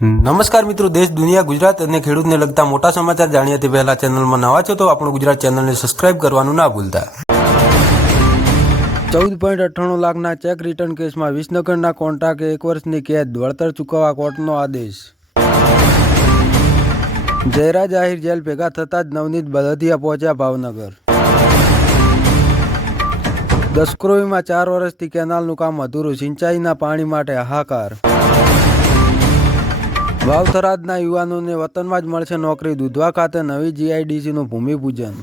નમસ્કાર મિત્રો, દેશ દુનિયા ગુજરાત અને ખેડૂતને લગતા મોટા સમાચાર જાણીએ તે પહેલા ચેનલમાં નવા છો તો આપણું ગુજરાત ચેનલને સબસ્ક્રાઇબ કરવાનું ના ભૂલતા। 14.98 લાખના ચેક રિટર્ન કેસમાં વિસનગરના કોન્ટ્રાક્ટે 1 વર્ષની કેદ, વળતર ચૂકવવા કોર્ટનો આદેશ। જયરાજ આહિર જેલ ભેગા થતાં જ નવનીત બલદિયા પહોંચ્યા ભાવનગર। દસક્રોઈમાં 4 વર્ષથી કેનાલનું કામ અધૂરું, સિંચાઈના પાણી માટે હાહાકાર। વાવથરાદના યુવાનોને વતનમાં જ મળશે નોકરી, દુધવા ખાતે નવી જીઆઈડીસીનું ભૂમિપૂજન।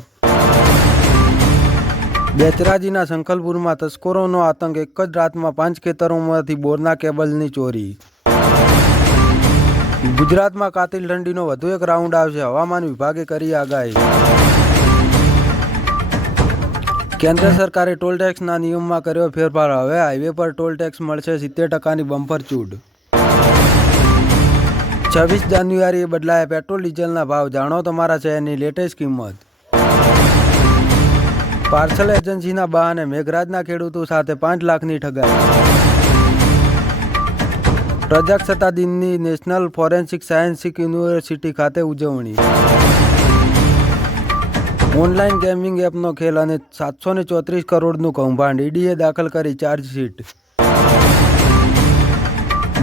બેચરાજીના શંખલપુરમાં તસ્કરોનો આતંક, એક જ રાતમાં 5 ખેતરોમાંથી બોરના કેબલની ચોરી। ગુજરાતમાં કાતિલ ઠંડીનો વધુ એક રાઉન્ડ આવશે, હવામાન વિભાગે કરી આગાહી। કેન્દ્ર સરકારે ટોલ ટેક્સના નિયમમાં કર્યો ફેરફાર, હવે હાઈવે પર ટોલ ટેક્સ મળશે 70%ની બમ્પર છૂટ। 26 જાન્યુઆરીએ બદલાયા પેટ્રોલ ડીઝલના ભાવ, જાણો તમારા શહેરની લેટેસ્ટ કિંમત। પાર્સલ એજન્સીના બહાને મેઘરાજના ખેડૂતો સાથે 5 લાખની ઠગાઈ। પ્રજાસત્તાક દિનની નેશનલ ફોરેન્સિક સાયન્સિસ યુનિવર્સિટી ખાતે ઉજવણી। ઓનલાઈન ગેમિંગ એપનો ખેલ અને 734 કરોડનું કૌભાંડ, ઈડીએ દાખલ કરી ચાર્જશીટ।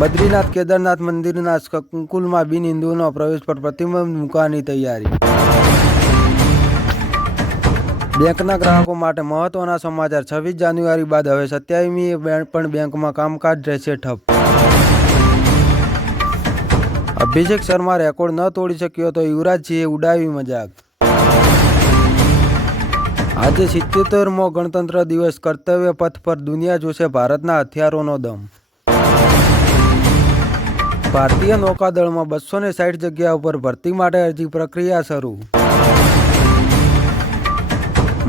બદ્રીનાથ કેદારનાથ મંદિરના સંકુલમાં બિન હિન્દુઓનો પ્રવેશ પર પ્રતિબંધ મૂકવાની તૈયારી। બેંકના ગ્રાહકો માટે મહત્વના સમાચાર, 26 જાન્યુઆરી બાદ હવે 27મીએ પણ બેંકમાં કામકાજ રહેશે ઠપ। અભિષેક શર્મા રેકોર્ડ ન તોડી શક્યો તો યુવરાજ સિંહે ઉડાવી મજાક। આજે 77મો ગણતંત્ર દિવસ, કર્તવ્ય પથ પર દુનિયા જોશે ભારતના હથિયારોનો દમ। ભારતીય નૌકાદળમાં 260 જગ્યા ઉપર ભરતી માટે અરજી પ્રક્રિયા શરૂ।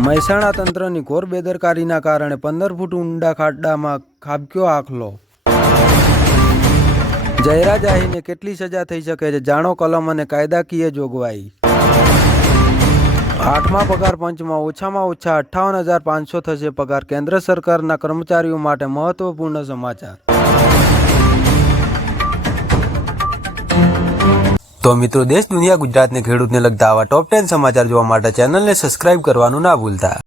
મહેસાણા તંત્રની ઘોર બેદરકારીના કારણે 15 ફૂટ ઊંડા ખાડામાં ખાબક્યો આખલો। જયરાજ આહિરને કેટલી સજા થઈ શકે છે, જાણો કલમ અને કાયદાકીય જોગવાઈ। 8મા પગાર પંચમાં ઓછામાં ઓછા 58,500 થશે પગાર, કેન્દ્ર સરકારના કર્મચારીઓ માટે મહત્વપૂર્ણ સમાચાર। તો મિત્રો, દેશ દુનિયા ગુજરાતને ખેડૂતને લગતા આવા ટોપ 10 સમાચાર જોવા માટે ચેનલને સબસ્ક્રાઇબ કરવાનું ના ભૂલતા।